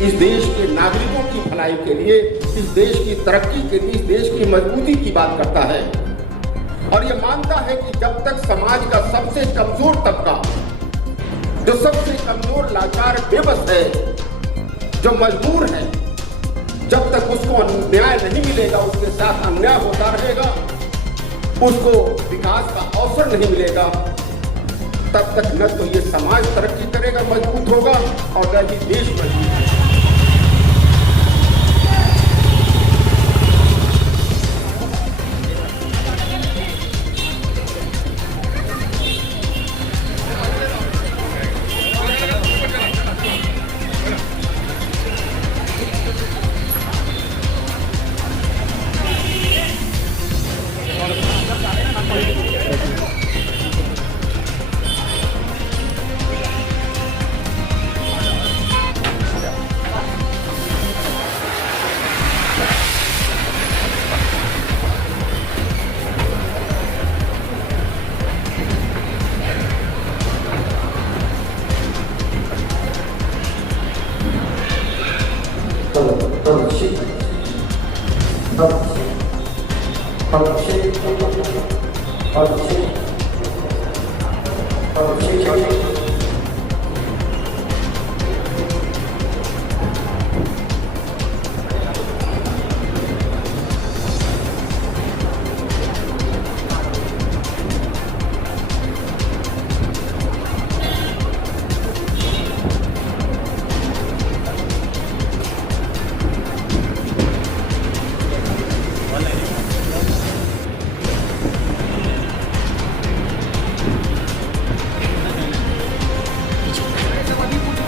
इस देश के नागरिकों की भलाई के लिए, इस देश की तरक्की के लिए, इस देश की मजबूती की बात करता है और ये मानता है कि जब तक समाज का सबसे कमजोर तबका, जो सबसे कमजोर, लाचार, बेबस है, जो मजबूर है, जब तक उसको न्याय नहीं मिलेगा, उसके साथ अन्याय होता रहेगा, उसको विकास का अवसर नहीं मिलेगा, तब तक न तो ये समाज तरक्की करेगा, मजबूत होगा और न ही देश मजबूत होगा।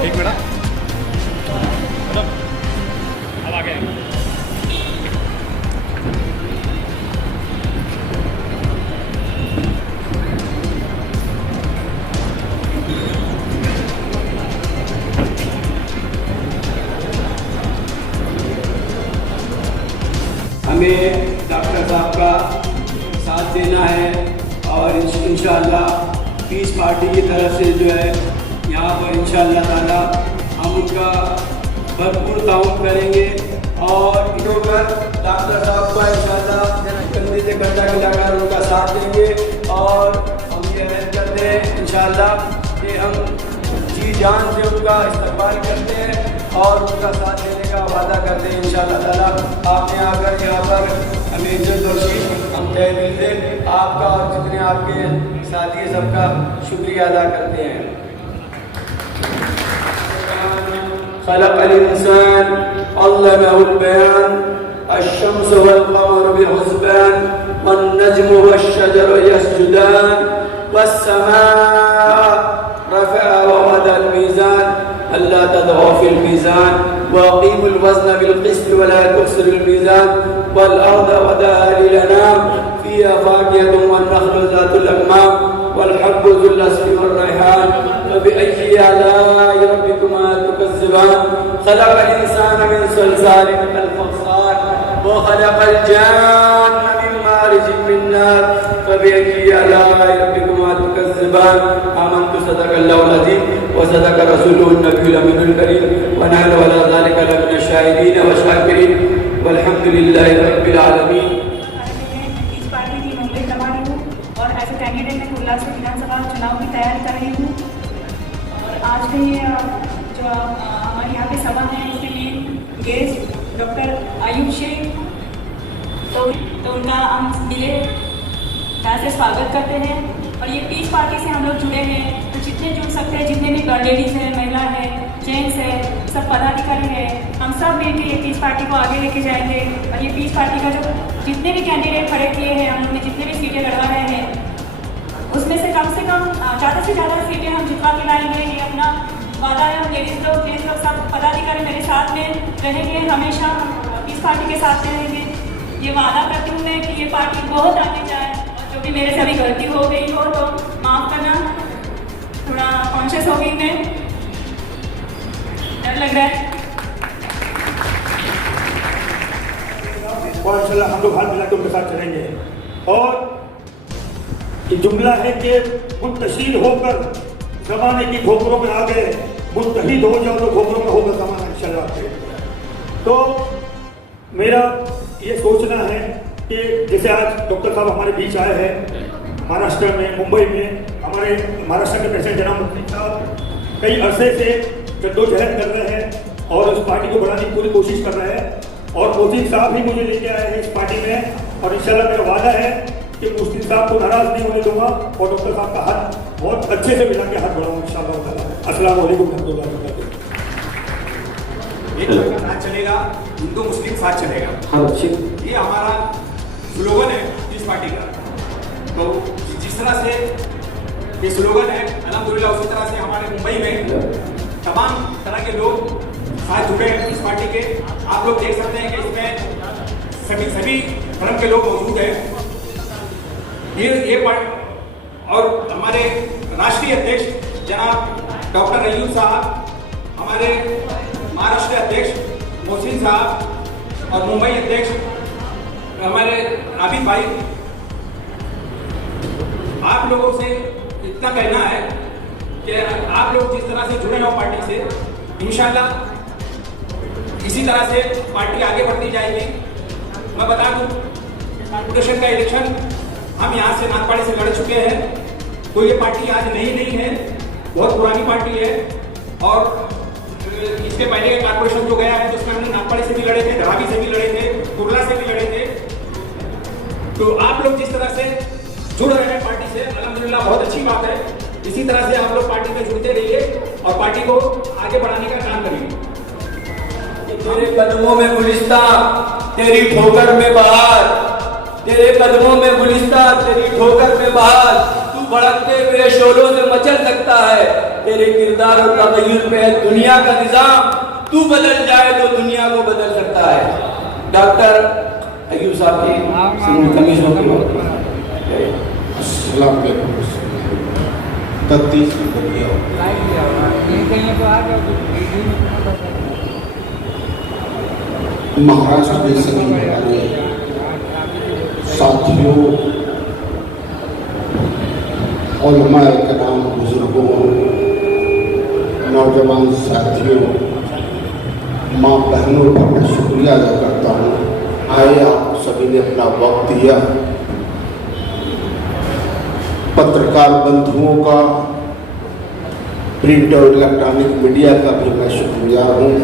एक मिनट अब आ गए। हमें डॉक्टर साहब का साथ देना है और इंशाअल्लाह पीस पार्टी की तरफ से जो है यहाँ पर इंशाअल्लाह ताला हम उनका भरपूर ताउन करेंगे और इधर पर डॉक्टर साहब का इंशाअल्लाह कंधे से कंधा मिलाकर उनका साथ देंगे और हम ये अहद करते हैं इंशाअल्लाह कि हम जी जान से उनका इस्तेमाल करते हैं और उनका साथ देने का वादा करते हैं इंशाअल्लाह ताला। आपने आकर यहाँ पर हमें इज्जत बख्शी, हम तहे दिल से आपका और जितने आपके साथी सबका शुक्रिया अदा करते हैं। खलक़ल इंसान अल्लमहुल बयान अश-शम्स वल क़मर बिहुस्बान वन नज्मु वश-शजरु यस्जुदान वस-समा रफ़अ व वदअल मीज़ान अल्ला तदगौ फ़िल मीज़ान व अक़ीमुल वज़न बिल क़िस्त व ला तुख़्सिरुल मीज़ान वल अर्ज़ वदअहा लिल-अनाम फ़ीहा फ़ाकिहतुन वन नख़्लु ज़ातुल अकमाम वल हब्बु ज़ुल अस्फ़ि वर रैहान फ़बिअय्यि आलाइ रब्बिकुमा तुकज़्ज़िबान खलक़ल इंसान मिन सलसालिन कल फ़ख़्ख़ार व खलक़ल जान्न मिन मारिजिन मिन नार फ़बिअय्यि आलाइ रब्बिकुमा तुकज़्ज़िबान आमन्तु सदक़ल्लाहुल अज़ीम व सदक़ रसूलुहुन नबियुल अमीनुल करीम व नहनु अला ज़ालिका लमिनश शाहिदीन व शाकिरीन वल्हम्दुलिल्लाहि रब्बिल आलमीन। और एज ए कैंडिडेट मैं खुल्ला से विधानसभा चुनाव की तैयारी कर रही हूँ और आज के जो हमारे यहाँ पे सभा है इसके लिए गेस्ट डॉक्टर आयुब शेख तो उनका हम दिले यहाँ से स्वागत करते हैं। और ये पीस पार्टी से हम लोग जुड़े हैं तो जितने जुड़ सकते हैं, जितने भी लेडीज़ हैं, महिला है, जेंट्स है, सब पदाधिकारी है, हम सब मिलकर ये पीस पार्टी को आगे लेके जाएंगे। और ये पीस पार्टी का जो जितने भी कैंडिडेट खड़े किए हैं, हम लोग ने जितने भी सीटें लड़वा रहे हैं उसमें से कम ज़्यादा से ज़्यादा सीटें हम जितवा के लाएंगे। ये अपना वादा है। हम लेडीज़ लोग, जेंट्स लोग, सब पदाधिकारी मेरे साथ में रहेंगे, हमेशा पीस पार्टी के साथ रहेंगे। ये वादा करती हूँ मैं कि ये पार्टी बहुत आगे जाए और जो भी मेरे से अभी गलती हो गई हो तो माफ़ करना, थोड़ा कॉन्शियस हो गई मैं, डर लग रहा है। इंशाल्लाह हम लोग हाथ मिला के उनके साथ चलेंगे। और ये जुमला है कि मुंतशिर होकर जमाने की ठोकरों में आ गए मुत्तहिद हो जाओ तो खोपड़ों में होगा ज़माना इंशाल्लाह आपके। तो मेरा ये सोचना है कि जैसे आज डॉक्टर साहब हमारे बीच आए हैं महाराष्ट्र में, मुंबई में, हमारे महाराष्ट्र के प्रेसिडेंट जनाब मुफ्ती साहब कई अरसे से जद्दोजहद कर रहे हैं और उस पार्टी को बढ़ाने की पूरी कोशिश कर रहे हैं, और मोदी साहब ही मुझे लेके आए हैं इस पार्टी में, और इंशाल्लाह मेरा वादा है कि मुफ्ती साहब को नाराज नहीं होने दूंगा और डॉक्टर साहब का हाथ बहुत अच्छे से मिला के हाथ बढ़ाऊंगा इंशाल्लाह। अस्सलाम वालेकुम रहमतुल्लाहि व बरकातहू। एक का साथ चलेगा, हिंदू मुस्लिम साथ चलेगा, ये हमारा स्लोगन है इस पार्टी का। तो जिस तरह से ये स्लोगन है अल्हम्दुलिल्लाह उसी तरह से हमारे मुंबई में तमाम तरह के लोग साथ जुड़े हैं इस पार्टी के। आप लोग देख सकते हैं कि इसमें सभी धर्म के लोग मौजूद हैं। ये पार्टी और हमारे राष्ट्रीय अध्यक्ष जनाब डॉक्टर अय्यूब साहब, हमारे महाराष्ट्र अध्यक्ष मोहसिन साहब और मुंबई अध्यक्ष हमारे आबिद भाई, आप लोगों से इतना कहना है कि आप लोग जिस तरह से जुड़े हो पार्टी से, इंशाल्लाह इसी तरह से पार्टी आगे बढ़ती जाएगी। मैं बता दूं, कॉर्पोरेशन का इलेक्शन हम यहाँ से नागपाड़ी से लड़ चुके हैं, तो ये पार्टी आज नहीं है, बहुत पुरानी पार्टी है। और इसके पहले का कॉर्पोरेशन जो गया है तो उसमें हमने नागपाड़ी से भी लड़े थे, धरावी से भी लड़े थे, कुर्ला से भी लड़े थे। तो आप लोग जिस तरह से जुड़ रहे हैं पार्टी से, अल्हम्दुलिल्लाह बहुत अच्छी बात है। इसी तरह से आप लोग पार्टी में जुड़ते रहिए और पार्टी को आगे बढ़ाने का काम करिए। तेरे कदमों में गुलिस्ता, तेरी ठोकर में बहार, तेरे कदमों में गुलिस्ता, तेरी ठोकर में बहार, तू भड़कते हुए शोलों से मचल सकता है। तेरे किरदार और तग़य्युर पे है दुनिया का निजाम, तू बदल जाए तो दुनिया को बदल सकता है। डॉक्टर अय्यूब साहब की कमीज होगी। अस्सलाम वालेकुम। 33 महाराष्ट्र के सभी हमारे साथियों, उलमाए कराम, बुजुर्गों, नौजवान साथियों, माँ बहनों का मैं शुक्रिया अदा करता हूँ। आए आप सभी ने अपना वक्त दिया। पत्रकार बंधुओं का, प्रिंट और इलेक्ट्रॉनिक मीडिया का भी मैं शुक्रगुजार हूँ,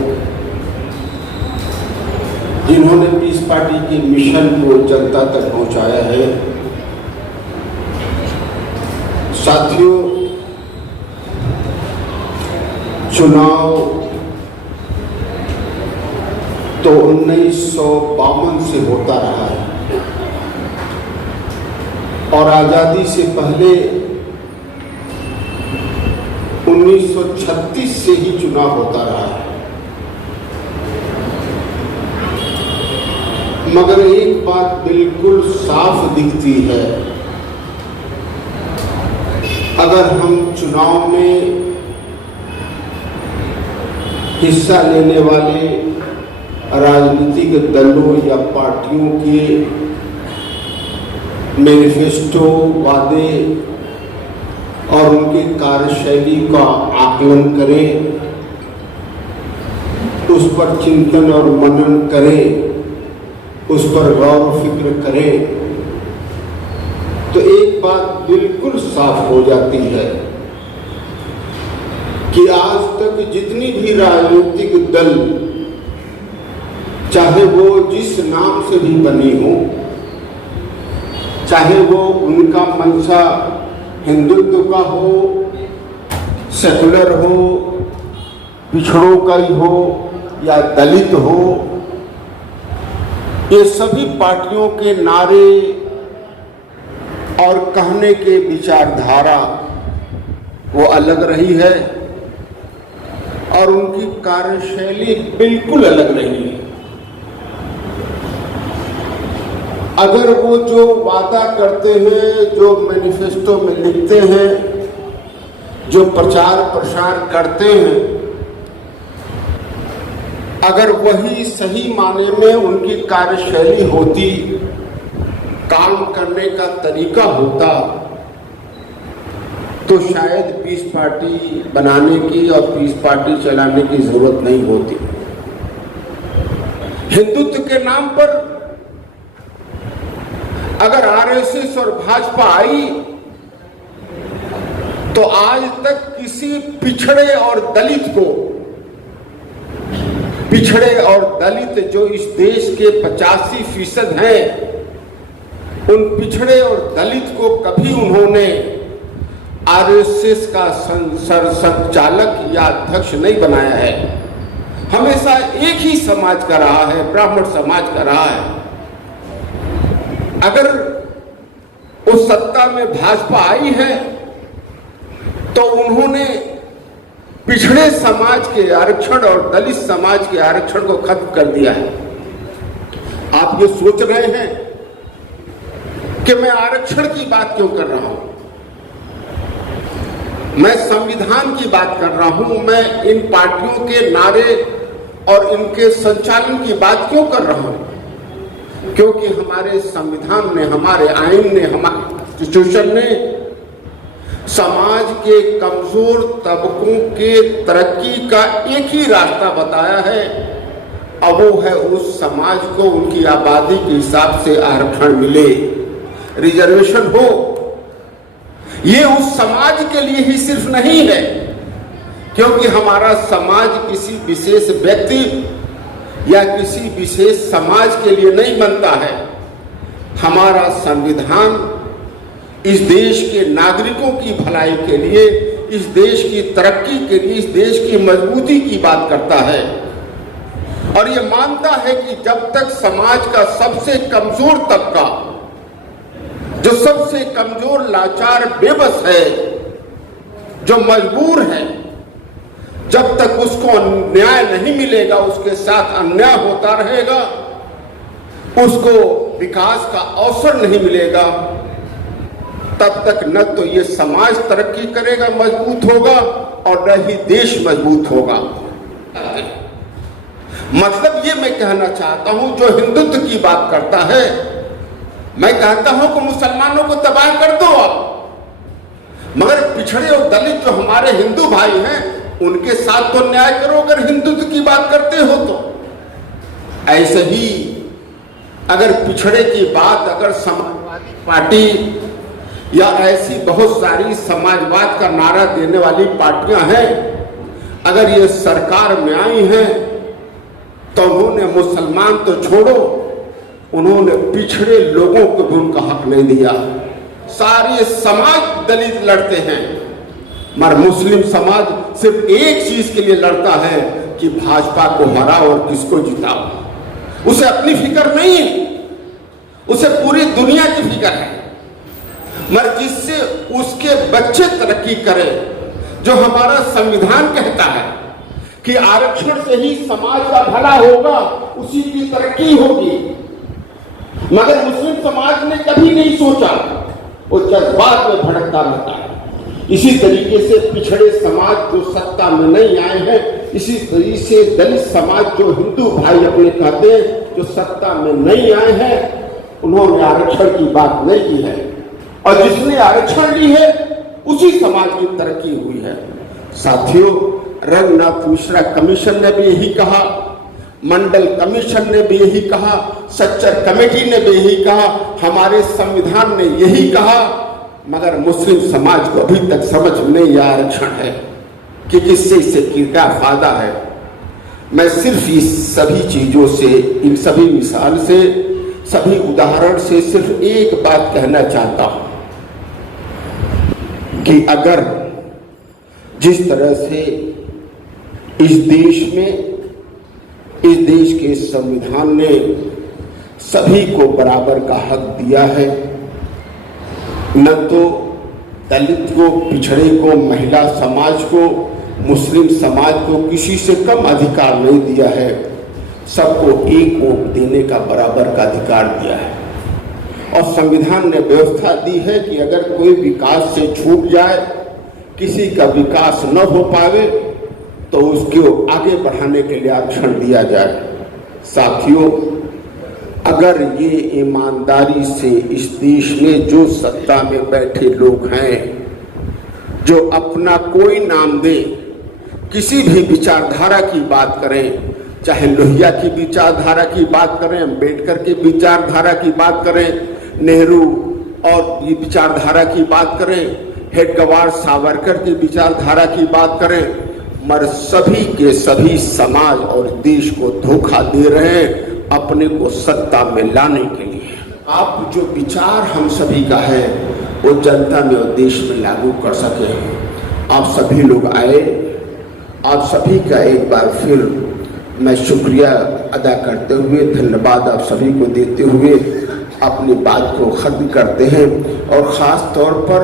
जिन्होंने पीस पार्टी के मिशन को जनता तक पहुंचाया है। साथियों, चुनाव तो 1952 से होता रहा है और आजादी से पहले 1936 से ही चुनाव होता रहा है। मगर एक बात बिल्कुल साफ दिखती है, अगर हम चुनाव में हिस्सा लेने वाले राजनीतिक दलों या पार्टियों के मैनिफेस्टो, वादे और उनकी कार्यशैली का आकलन करें, उस पर चिंतन और मनन करें, उस पर गौर फिक्र करें, तो एक बात बिल्कुल साफ हो जाती है कि आज तक जितनी भी राजनीतिक दल, चाहे वो जिस नाम से भी बनी हो, चाहे वो उनका मंशा हिंदुत्व का हो, सेकुलर हो, पिछड़ों का ही हो या दलित हो, ये सभी पार्टियों के नारे और कहने के विचारधारा वो अलग रही है और उनकी कार्यशैली बिल्कुल अलग रही है। अगर वो जो वादा करते हैं, जो मैनिफेस्टो में लिखते हैं, जो प्रचार प्रसार करते हैं, अगर वही सही माने में उनकी कार्यशैली होती, काम करने का तरीका होता, तो शायद पीस पार्टी बनाने की और पीस पार्टी चलाने की जरूरत नहीं होती। हिंदुत्व के नाम पर अगर आरएसएस और भाजपा आई तो आज तक किसी पिछड़े और दलित जो इस देश के 85% हैं, उन पिछड़े और दलित को कभी उन्होंने आरएसएस का संचालक या अध्यक्ष नहीं बनाया है। हमेशा एक ही समाज का रहा है, ब्राह्मण समाज का रहा है। अगर उस सत्ता में भाजपा आई है तो उन्होंने पिछड़े समाज के आरक्षण और दलित समाज के आरक्षण को खत्म कर दिया है। आप ये सोच रहे हैं कि मैं आरक्षण की बात क्यों कर रहा हूं? मैं संविधान की बात कर रहा हूं। मैं इन पार्टियों के नारे और इनके संचालन की बात क्यों कर रहा हूं? क्योंकि हमारे संविधान ने, हमारे आईन ने, हमारे कॉन्स्टिट्यूशन ने समाज के कमजोर तबकों के तरक्की का एक ही रास्ता बताया है, और वो है उस समाज को उनकी आबादी के हिसाब से आरक्षण मिले, रिजर्वेशन हो। ये उस समाज के लिए ही सिर्फ नहीं है, क्योंकि हमारा समाज किसी विशेष व्यक्ति या किसी विशेष समाज के लिए नहीं बनता है। हमारा संविधान इस देश के नागरिकों की भलाई के लिए, इस देश की तरक्की के लिए, इस देश की मजबूती की बात करता है, और ये मानता है कि जब तक समाज का सबसे कमजोर तबका, जो सबसे कमजोर, लाचार, बेबस है, जो मजबूर है, जब तक उसको न्याय नहीं मिलेगा, उसके साथ अन्याय होता रहेगा, उसको विकास का अवसर नहीं मिलेगा, तब तक न तो ये समाज तरक्की करेगा, मजबूत होगा, और न ही देश मजबूत होगा। मतलब ये मैं कहना चाहता हूं, जो हिंदुत्व की बात करता है, मैं कहता हूं कि मुसलमानों को तबाह कर दो आप, मगर पिछड़े और दलित जो हमारे हिंदू भाई हैं, उनके साथ तो न्याय करो अगर हिंदुत्व की बात करते हो तो। ऐसे ही अगर पिछड़े की बात, अगर समाजवादी पार्टी या ऐसी बहुत सारी समाजवाद का नारा देने वाली पार्टियां हैं, अगर ये सरकार में आई हैं, तो उन्होंने मुसलमान तो छोड़ो, उन्होंने पिछड़े लोगों को भी उनका हक नहीं दिया। सारे समाज दलित लड़ते हैं, मगर मुस्लिम समाज सिर्फ एक चीज के लिए लड़ता है कि भाजपा को हराओ और किसको जिताओ। उसे अपनी फिक्र नहीं है, उसे पूरी दुनिया की फिक्र है, मगर जिससे उसके बच्चे तरक्की करें। जो हमारा संविधान कहता है कि आरक्षण से ही समाज का भला होगा, उसी की तरक्की होगी, मगर मुस्लिम समाज ने कभी नहीं सोचा, वो जज्बात में भड़कता रहता है। इसी तरीके से पिछड़े समाज जो सत्ता में नहीं आए हैं, इसी तरीके से दलित समाज जो हिंदू भाई अपने कहते हैं, जो सत्ता में नहीं आए हैं, उन्होंने आरक्षण की बात नहीं की है, और जिसने आरक्षण ली है उसी समाज की तरक्की हुई है। साथियों, रंगनाथ मिश्रा कमीशन ने भी यही कहा, मंडल कमीशन ने भी यही कहा, सच्चर कमेटी ने भी यही कहा, हमारे संविधान ने यही कहा, मगर मुस्लिम समाज को अभी तक समझ में नहीं आरक्षण है कि किससे इससे क्या फायदा है। मैं सिर्फ इस सभी चीजों से, इन सभी मिसाल से, सभी उदाहरण से सिर्फ एक बात कहना चाहता हूं कि अगर जिस तरह से इस देश में, इस देश के संविधान ने सभी को बराबर का हक दिया है, न तो दलित को, पिछड़े को, महिला समाज को, मुस्लिम समाज को किसी से कम अधिकार नहीं दिया है, सबको एक वोट देने का बराबर का अधिकार दिया है। और संविधान ने व्यवस्था दी है कि अगर कोई विकास से छूट जाए, किसी का विकास न हो पावे, तो उसको आगे बढ़ाने के लिए आरक्षण दिया जाए। साथियों, अगर ये ईमानदारी से इस देश में जो सत्ता में बैठे लोग हैं, जो अपना कोई नाम दे, किसी भी विचारधारा की बात करें, चाहे लोहिया की विचारधारा की बात करें, अम्बेडकर की विचारधारा की बात करें, नेहरू और विचारधारा की बात करें, हेडगेवार सावरकर की विचारधारा की बात करें, मगर सभी के सभी समाज और देश को धोखा दे रहे हैं अपने को सत्ता में लाने के लिए। आप जो विचार हम सभी का है वो जनता में और देश में लागू कर सके, आप सभी लोग आए। आप सभी का एक बार फिर मैं शुक्रिया अदा करते हुए, धन्यवाद आप सभी को देते हुए अपनी बात को खत्म करते हैं। और ख़ास तौर पर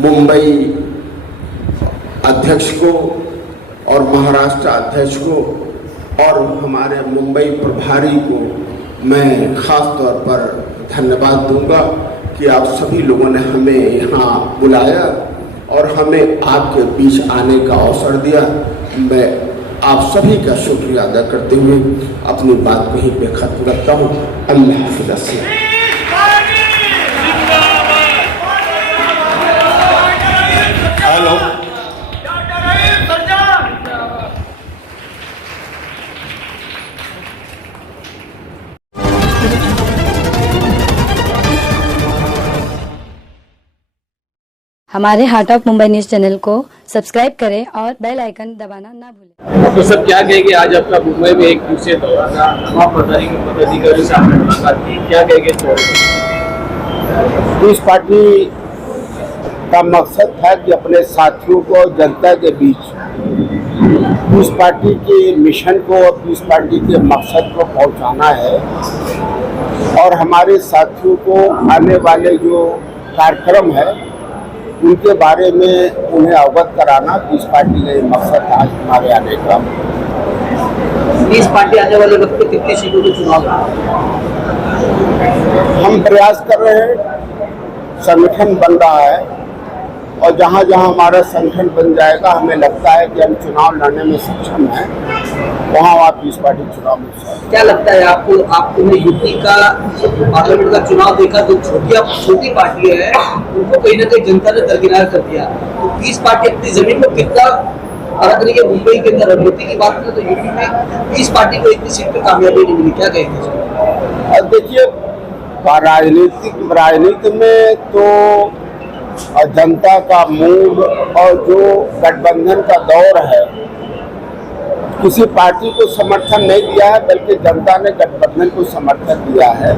मुंबई अध्यक्ष को और महाराष्ट्र अध्यक्ष को और हमारे मुंबई प्रभारी को मैं ख़ास तौर पर धन्यवाद दूंगा कि आप सभी लोगों ने हमें यहाँ बुलाया और हमें आपके बीच आने का अवसर दिया। मैं आप सभी का शुक्रिया अदा करते हुए अपनी बात को ही पे खत्म करता हूँ। अल्लाह हाफ़िज़। हेलो, हमारे heart of Mumbai news channel को सब्सक्राइब करें और बेल आइकन दबाना ना भूलें। तो सर क्या कहेंगे, आज आपका मुंबई में एक दूसरे दौरा था, तमाम पदाधिकारियों से आपने मुलाकात की, क्या कहेंगे? इस पार्टी का मकसद था कि अपने साथियों को जनता के बीच इस पार्टी के मिशन को और इस पार्टी के मकसद को पहुंचाना है और हमारे साथियों को आने वाले जो कार्यक्रम है उनके बारे में उन्हें अवगत कराना। इस पार्टी का मकसद था आज हमारे आने का। इस पार्टी आने वाले वक्त में कितनी सीटों को चुनाव हम प्रयास कर रहे हैं, संगठन बन रहा है और जहाँ जहाँ हमारा संगठन बन जाएगा हमें लगता है कि हम चुनाव लड़ने में सक्षम हैं, वहाँ आप इस पार्टी चुनाव में। क्या लगता है आपको? आपने यूपी का पार्लियामेंट का चुनाव देखा तो छोटी पार्टी है, उनको कहीं ना कहीं जनता ने दरकिनार कर दिया। तो 20 पार्टी अपनी जमीन पर कितना अलग तरीके मुंबई के अंदर रणनीति की बात करें तो यूपी में 20 पार्टी को इतनी सीट पर कामयाबी नहीं मिली, क्या कहेंगे? देखिए, राजनीति में तो जनता का मूड और जो गठबंधन का दौर है, किसी पार्टी को समर्थन नहीं दिया है बल्कि जनता ने गठबंधन को समर्थन दिया है।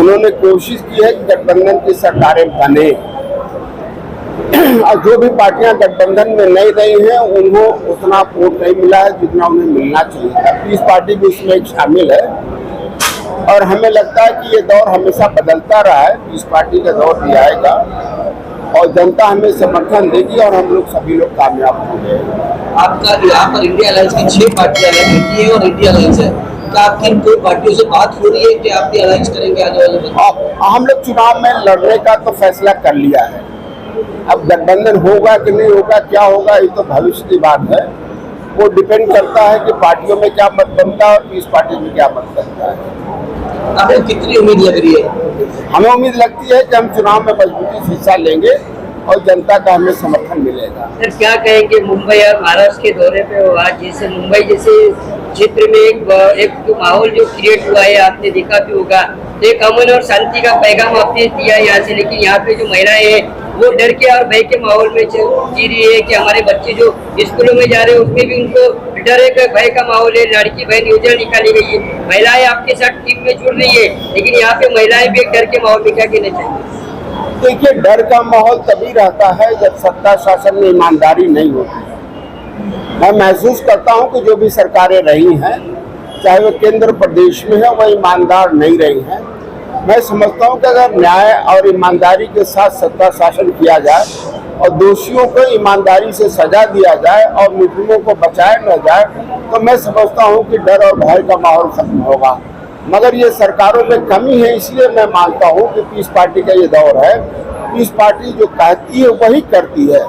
उन्होंने कोशिश की है कि गठबंधन की सरकारें बने और जो भी पार्टियां गठबंधन में नहीं रही हैं उनको उतना वोट नहीं मिला है जितना उन्हें मिलना चाहिए था। इस पार्टी भी इसमें शामिल है और हमें लगता है कि ये दौर हमेशा बदलता रहा है। इस पार्टी का दौर भी आएगा और जनता हमें समर्थन देगी और हम लोग सभी लोग कामयाब होंगे। आपका यहाँ पर इंडिया अलायंस की 6 पार्टियां हैं, एनडीए और इंडिया अलायंस है। क्या आपकी इन कोई पार्टियों से बात हो रही है कि आप भी अलायंस करेंगे आने वाले में? हम लोग चुनाव में लड़ने का तो फैसला कर लिया है। अब गठबंधन होगा कि नहीं होगा, क्या होगा, ये तो भविष्य की बात है। वो डिपेंड करता है कि पार्टियों में क्या मत बनता है और इस पार्टी में क्या मत बनता है। आपको कितनी उम्मीद लग रही है? हमें उम्मीद लगती है कि हम चुनाव में मजबूती से हिस्सा लेंगे और जनता का हमें समर्थन मिलेगा। सर क्या कहेंगे, मुंबई और महाराष्ट्र के दौरे पे हो आज, जैसे मुंबई जैसे क्षेत्र में एक जो माहौल जो क्रिएट हुआ है, आपने देखा भी होगा, एक अमन और शांति का पैगाम आपने दिया यहाँ से, लेकिन यहाँ पे जो महिलाएं हैं वो डर के और भय के माहौल में जी रही है कि हमारे बच्चे जो स्कूलों में जा रहे हैं उसमें भी उनको डर है, भय का माहौल है। लड़की बहन योजना निकाली गई है, महिलाएं आपके साथ टीम में जुड़ रही है, लेकिन यहाँ पे महिलाएं भी एक डर के माहौल में, क्या कहना चाहिए? देखिए, डर का माहौल तभी रहता है जब सत्ता शासन में ईमानदारी नहीं होती। मैं महसूस करता हूं कि जो भी सरकारें रही हैं, चाहे वो केंद्र प्रदेश में है, वह ईमानदार नहीं रही हैं। मैं समझता हूं कि अगर न्याय और ईमानदारी के साथ सत्ता शासन किया जाए और दोषियों को ईमानदारी से सजा दिया जाए और मुजरिमों को बचाया न जाए, तो मैं समझता हूं कि डर और भय का माहौल खत्म होगा। मगर ये सरकारों में कमी है, इसलिए मैं मानता हूं कि पीस पार्टी का ये दौर है। पीस पार्टी जो कहती है वही करती है।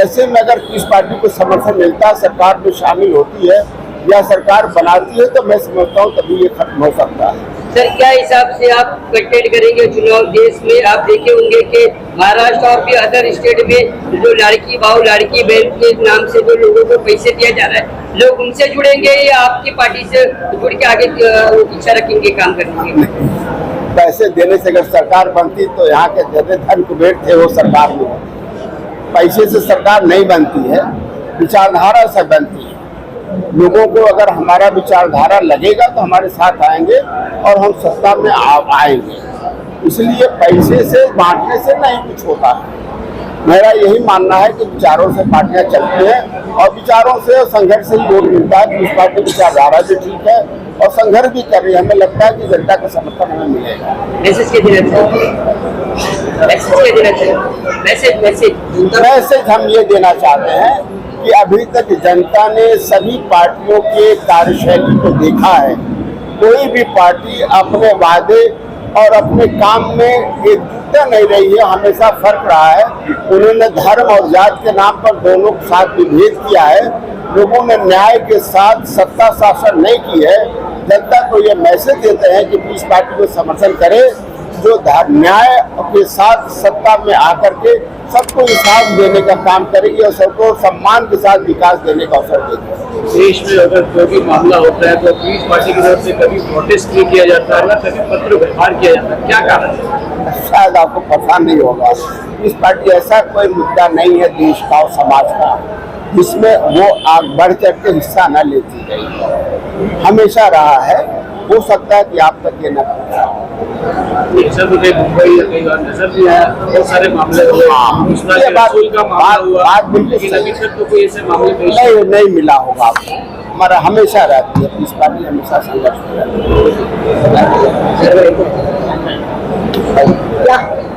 ऐसे में अगर पीस पार्टी को समर्थन मिलता है, सरकार में शामिल होती है या सरकार बनाती है, तो मैं समझता हूं तभी ये खत्म हो सकता है। सर क्या हिसाब से आप कंटेक्ट करेंगे चुनाव? देश में आप देखे होंगे कि महाराष्ट्र और भी अदर स्टेट में जो लड़की भाव लड़की बहन के नाम से जो लोगों को पैसे दिया जा रहा है, लोग उनसे जुड़ेंगे या आपकी पार्टी से जुड़ के आगे इच्छा रखेंगे काम करने की? पैसे देने से अगर सरकार बनती तो यहाँ के जैसे धन कुबेर थे वो सरकार में होती। पैसे से सरकार नहीं बनती है, विचारधारा से बनती है। लोगों को अगर हमारा विचारधारा लगेगा तो हमारे साथ आएंगे और हम सत्ता में आएंगे। इसलिए पैसे से बांटने से नहीं कुछ होता है। मेरा यही मानना है कि विचारों से पार्टियां चलती हैं और विचारों से संघर्ष से ही वोट मिलता है। पीस पार्टी विचारधारा भी ठीक है और संघर्ष भी कर रही है। हमें लगता है कि जनता का समर्थन हमें मिलेगा। मैसेज हम ये देना चाहते हैं कि अभी तक जनता ने सभी पार्टियों के कार्यशैली को देखा है। कोई भी पार्टी अपने वादे और अपने काम में एकजुटता नहीं रही है, हमेशा फर्क रहा है। उन्होंने धर्म और जाति के नाम पर दोनों के साथ विभेद किया है। लोगों ने न्याय के साथ सत्ता शासन नहीं की है। जनता को ये मैसेज देते हैं कि पीस पार्टी को समर्थन करे, जो न्याय के साथ सत्ता में आकर के सबको इंसाफ देने का काम करेगी और सबको सम्मान के साथ विकास देने का अवसर देगी। देश में अगर कोई भी मामला होता है तो पीस पार्टी की तरफ से कभी प्रोटेस्ट नहीं किया जाता है, ना कभी पत्र व्यवहार किया जाता है, क्या कारण है? शायद आपको पता नहीं होगा, पीस पार्टी ऐसा कोई मुद्दा नहीं है देश का और समाज का जिसमें वो आग बढ़ चढ़ के हिस्सा न लेती गई। हमेशा रहा है, हो सकता है कि आप तक ये न पहुंचा हो। सर मुझे मुंबई कई बार नजर भी आया, बहुत सारे मामले हुए, बात बिल्कुल अभी तक तो कोई ऐसे मामले नहीं मिला होगा आपको। हमारा हमेशा रहती है पीस पार्टी, हमेशा संघर्ष में रहती है।